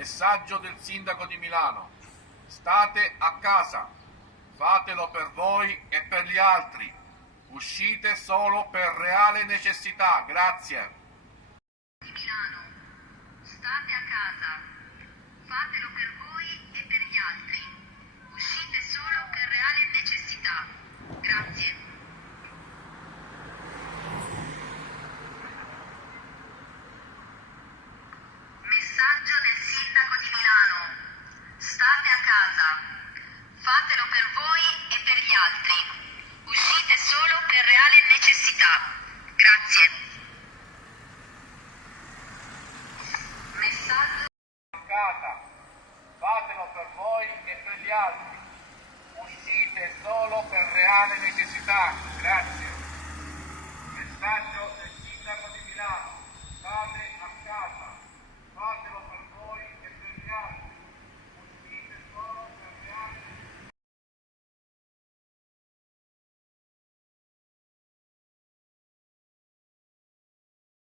Messaggio del sindaco di Milano. State a casa. Fatelo per voi e per gli altri. Uscite solo per reale necessità. Grazie. Di Milano. State a casa. Fatelo per voi e per gli altri. Uscite solo per reale necessità. Grazie. Messaggio del sindaco di Milano. State a casa. Fatelo per voi e per gli altri. Uscite solo per reale necessità. Grazie. Messaggio. A casa. Fatelo per voi e per gli altri. Uscite solo per reale necessità. Grazie. Messaggio del sindaco di Milano.